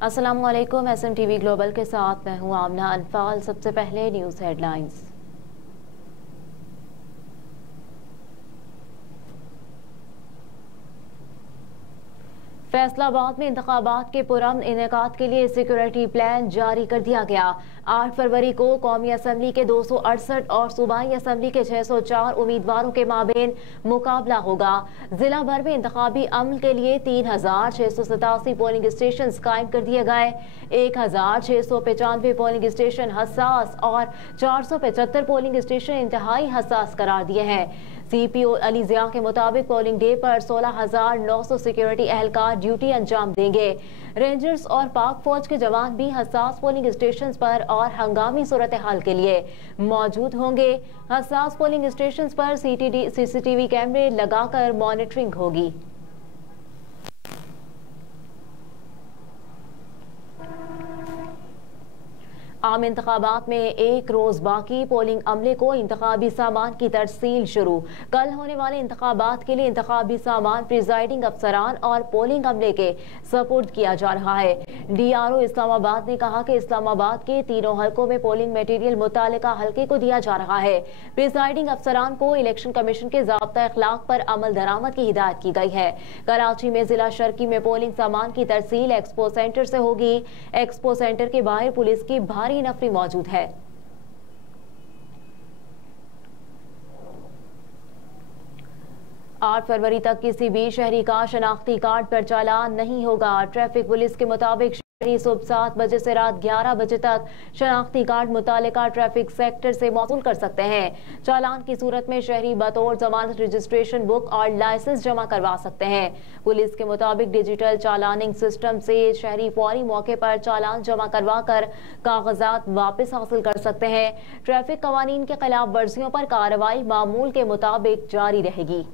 अस्सलाम वालेकुम। SMTV global के साथ मैं हूं आमना अनफाल। सबसे पहले न्यूज़ हेडलाइंस। फैसलाबाद में इंतखाबात के पुरअमन इनेकाद के लिए सिक्योरिटी प्लान जारी कर दिया गया। 8 फरवरी को कौमी असम्बली के 268 और सूबाई असम्बली के 604 उम्मीदवारों के माबेन मुकाबला होगा। जिला भर में इंतखाबी अमल के लिए 3687 पोलिंग स्टेशन कायम कर दिए गए। 1695 पोलिंग स्टेशन हसास और 475 पोलिंग स्टेशन इंतहाई हसास करार दिए हैं। CPO अली जिया के मुताबिक पोलिंग डे पर 16,900 सिक्योरिटी एहलकार ड्यूटी अंजाम देंगे। रेंजर्स और पाक फौज के जवान भी हसास पोलिंग स्टेशन पर और हंगामी सूरत हाल के लिए मौजूद होंगे। हसास पोलिंग स्टेशन पर CCTV कैमरे लगाकर मॉनिटरिंग होगी। आम इंतखाबात में एक रोज बाकी, पोलिंग अमले को इंतखाबी सामान की तरसील शुरू। कल होने वाले इंतखाबात के लिए इंतखाबी सामान प्रिजाइडिंग अफसरान और पोलिंग अमले के सपुर्द किया जा रहा है। DRO इस्लामाबाद ने कहा कि इस्लामाबाद के तीनों हलकों में पोलिंग मटेरियल मुतालिका हल्के को दिया जा रहा है। प्रिजाइडिंग अफसरान को इलेक्शन कमीशन के ज़ाब्ता अखलाक पर अमल दरामद की हिदायत की गई है। कराची में जिला शर्की में पोलिंग सामान की तरसील एक्सपो सेंटर से होगी। एक्सपो सेंटर के बाहर पुलिस की भारी नफरी मौजूद है। 8 फरवरी तक किसी भी शहरी का शनाख्ती कार्ड पर चालान नहीं होगा। ट्रैफिक पुलिस के मुताबिक शहरी सुबह 7 बजे से रात 11 बजे तक शनाख्ती कार्ड मुतालिका ट्रैफिक सेक्टर से मौसूल कर सकते हैं। चालान की सूरत में शहरी बतौर जमानत रजिस्ट्रेशन बुक और लाइसेंस जमा करवा सकते हैं। पुलिस के मुताबिक डिजिटल चालानिंग सिस्टम से शहरी फौरी मौके पर चालान जमा करवा कर कागजात वापस हासिल कर सकते हैं। ट्रैफिक कवानीन के खिलाफ वर्जियों पर कार्रवाई मामूल के मुताबिक जारी रहेगी।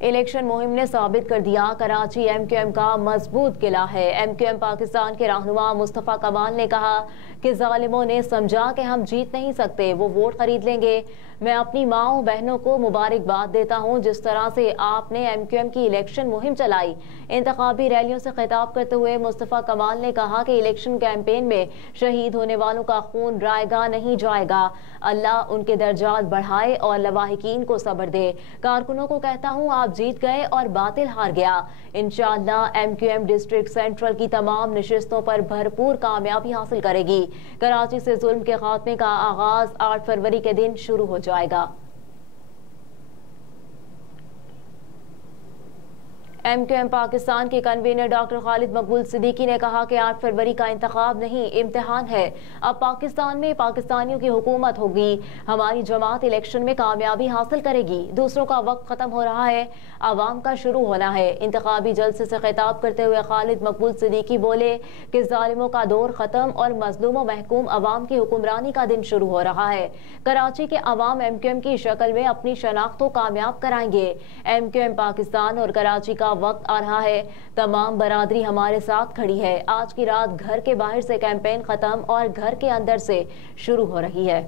इलेक्शन मुहिम ने साबित कर दिया कराची MQM का मजबूत किला है। MQM पाकिस्तान के रहनुमा मुस्तफा कमाल ने कहा कि जालिमों ने समझा कि हम जीत नहीं सकते, वो वोट खरीद लेंगे। मैं अपनी माओ बहनों को मुबारकबाद देता हूं जिस तरह से आपने MQM की इलेक्शन मुहिम चलाई। इंतखाबी रैलियों से खिताब करते हुए मुस्तफा कमाल ने कहा कि इलेक्शन कैंपेन में शहीद होने वालों का खून रायगा नहीं जाएगा। अल्लाह उनके दर्जात बढ़ाए और लवाहिकीन को सब्र दे। कारकुनों को कहता हूं आप जीत गए और बातिल हार गया। इंशाअल्लाह MQM डिस्ट्रिक्ट सेंट्रल की तमाम नशिस्तों पर भरपूर कामयाबी हासिल करेगी। कराची से जुल्म के खात्मे का आगाज 8 फरवरी के दिन शुरू हो जाएगा। MQM पाकिस्तान के कन्वीनर डॉक्टर खालिद मकबूल सिद्दीकी ने कहा कि 8 फरवरी का इंतखाब नहीं, इम्तिहान है। अब पाकिस्तान में पाकिस्तानियों की हुकूमत होगी। हमारी जमात इलेक्शन में कामयाबी हासिल करेगी। दूसरों का वक्त खत्म हो रहा है, आवाम का शुरू होना है। इंतखाबी जलसे से खिताब करते हुए खालिद मकबूल सिद्दीकी बोले कि जालिमों का दौर खत्म और मजलूम महकूम अवाम की हुक्मरानी का दिन शुरू हो रहा है। कराची के अवाम MQM की शक्ल में अपनी शनाख्त को कामयाब कराएंगे। MQM पाकिस्तान और कराची का वक्त आ रहा है। तमाम बरादरी हमारे साथ खड़ी है। आज की रात घर के बाहर से कैंपेन खत्म और घर के अंदर से शुरू हो रही है।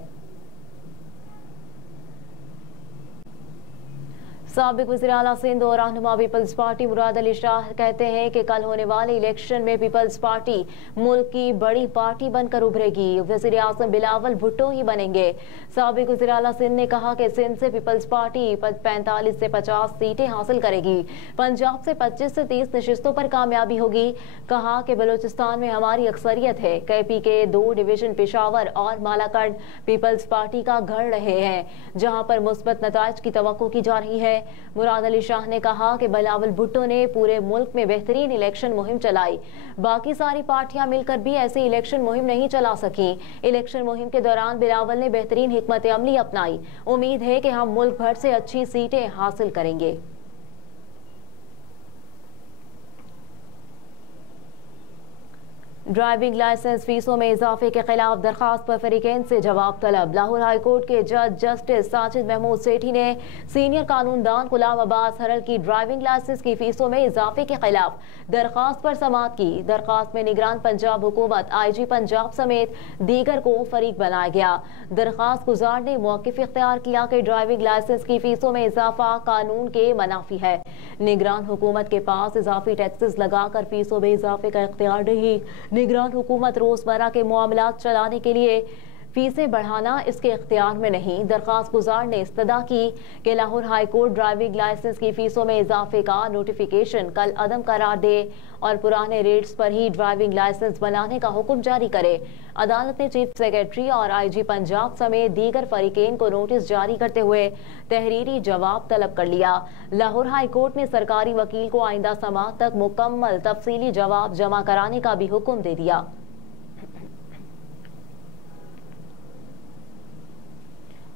साबिक वज़ीर आला सिंध और रहनुमा पीपल्स पार्टी मुराद अली शाह कहते हैं कि कल होने वाले इलेक्शन में पीपल्स पार्टी मुल्क की बड़ी पार्टी बनकर उभरेगी। वज़ीर आज़म बिलावल भुट्टो ही बनेंगे। साबिक वज़ीर आला सिंध ने कहा कि सिंध से पीपल्स पार्टी 45 से 50 सीटें हासिल करेगी। पंजाब से 25 से 30 नशिस्तों पर कामयाबी होगी। कहा कि बलूचिस्तान में हमारी अक्सरियत है। KP के 2 डिवीजन पेशावर और मालाकंड पीपल्स पार्टी का गढ़ रहे हैं, जहां पर मुस्बत नताइज की तवक्को की जा रही है। मुराद अली शाह ने कहा कि बिलावल भुट्टो ने पूरे मुल्क में बेहतरीन इलेक्शन मुहिम चलाई। बाकी सारी पार्टियां मिलकर भी ऐसी इलेक्शन मुहिम नहीं चला सकी। इलेक्शन मुहिम के दौरान बिलावल ने बेहतरीन हिकमत अमली अपनाई। उम्मीद है कि हम मुल्क भर से अच्छी सीटें हासिल करेंगे। ड्राइविंग लाइसेंस फीसों में इजाफे के खिलाफ दरखास्त पर फरीकैन से जवाब तलब। लाहौर हाई कोर्ट के जज जस्टिस साजिद महमूद सेठी ने सीनियर कानूनदान गुलाम अब्बास हरल की ड्राइविंग लाइसेंस की फीसों में इजाफे के खिलाफ दरखास्त पर समाअत की। दरखास्त में निगरान पंजाब हुकूमत, IG पंजाब समेत दीगर को फरीक बनाया गया। दरखास्त गुजार ने मौक़िफ इख्तियार किया कि ड्राइविंग लाइसेंस की फीसों में इजाफा कानून के मनाफी है। निगरान हुकूमत के पास इजाफी टैक्सेस लगाकर फीसों में इजाफे का इख्तियार नहीं। निगरान हुकूमत रोजमर्रा के मामलात चलाने के लिए फीसें बढ़ाना इसके इख्तियार में नहीं। दरखास्त गुजार ने इस्तदा की कि Lahore high court driving licence की फीसों में इजाफे का नोटिफिकेशन कल अदम करार दे और पुराने रेट्स पर ही ड्राइविंग लाइसेंस बनाने का हुक्म जारी करे। अदालत ने चीफ सेक्रेटरी और IG पंजाब समेत दीगर फरीकैन को नोटिस जारी करते हुए तहरीरी जवाब तलब कर लिया। लाहौर हाई कोर्ट ने सरकारी वकील को आइंदा समाअत तक मुकम्मल तफसीली जवाब जमा कराने का भी हुक्म दे दिया।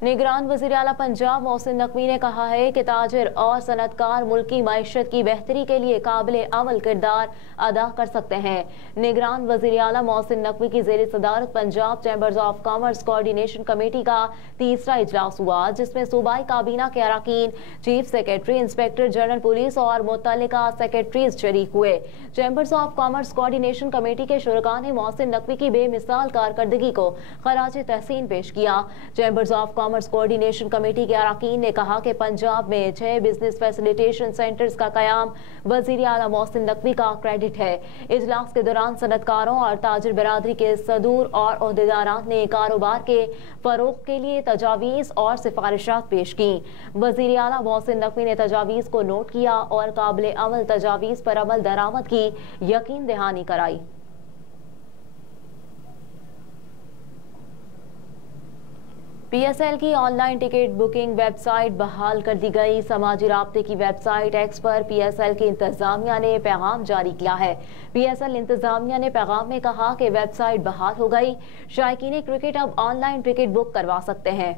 निगरान वज़ीर आला पंजाब मोहसिन नकवी ने कहा है कि ताजिर और सनतकार मुल्क की मईशत की बेहतरी के लिए काबिल अमल किरदार अदा कर सकते हैं। निगरान वज़ीर आला मोहसिन नकवी की ज़ेर सदारत Punjab chambers of commerce coordination committee का तीसरा इजलास हुआ, जिसमें सूबाई काबीना के अरकान, chief secretary, inspector general police और मुतल्लिका सेक्रेटरीज शरीक हुए। Chambers of commerce coordination committee के शुरका ने मोहसिन नकवी की बेमिसाल कारकर्दगी को खराज तहसीन पेश किया। Chambers of commerce coordination committee के अरकान ने कहा कि पंजाब में 6 बिजनेस फैसिलिटेशन सेंटर्स का कयाम वज़ीर आला मोहसिन नकवी का क्रेडिट है। इजलास के दौरान सनतकारों और ताजिर बरादरी के सदूर और ओहदेदारान ने कारोबार के फरोग के लिए तजावीज़ और सिफारिशात पेश की। वज़ीर आला मोहसिन नकवी ने तजावीज़ को नोट किया और काबिल अमल तजावीज़ पर अमल दरामद की यकीन दहानी कराई। PSL की ऑनलाइन टिकट बुकिंग वेबसाइट बहाल कर दी गई। समाजी राब्ते की वेबसाइट X पर PSL की इंतजामिया ने पैगाम जारी किया है। PSL इंतजामिया ने पैगाम में कहा कि वेबसाइट बहाल हो गई। शायकीन क्रिकेट अब ऑनलाइन टिकट बुक करवा सकते हैं।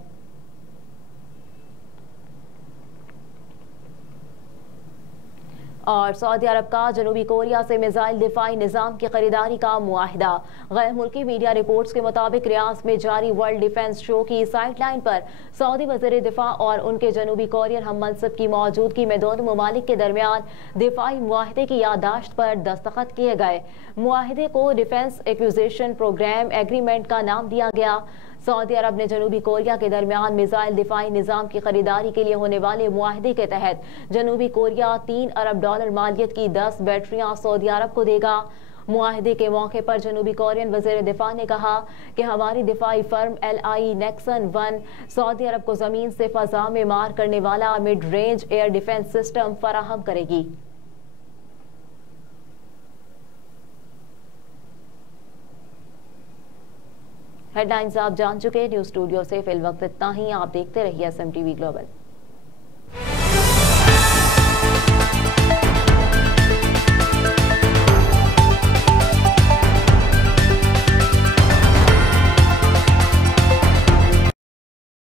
और सऊदी अरब का जनूबी कोरिया से मिसाइल दिफाई निज़ाम की खरीदारी का मुआहिदा। गैर मुल्की मीडिया रिपोर्ट्स के मुताबिक रियाद में जारी वर्ल्ड डिफेंस शो की साइड लाइन पर सऊदी वज़ीर दिफा और उनके जनूबी कोरियन हम मनसब की मौजूदगी में दोनों ममालिक के दरमियान दिफाई मुआहिदे की याददाश्त पर दस्तखत किए गए। मुआहिदे को डिफेंस एक्विजिशन प्रोग्राम एग्रीमेंट का नाम दिया गया। सऊदी अरब ने जनूबी कोरिया के दरमियान मिसाइल दिफाई निज़ाम की खरीदारी के लिए होने वाले मुआहिदे के तहत जनूबी कोरिया $3 अरब मालियत की 10 बैटरियां सऊदी अरब को देगा। मुआहिदे के मौके पर जनूबी कोरियन वज़ीर दिफा ने कहा कि हमारी दिफाई फर्म LI नेक्सन 1 सऊदी अरब को ज़मीन से फ़ज़ा में मार करने वाला mid range air defence system फराहम करेगी। हेडलाइंस आप जान चुके। न्यूज़ स्टूडियो से फिल वक्त इतना ही। आप देखते रहिए SMTV ग्लोबल।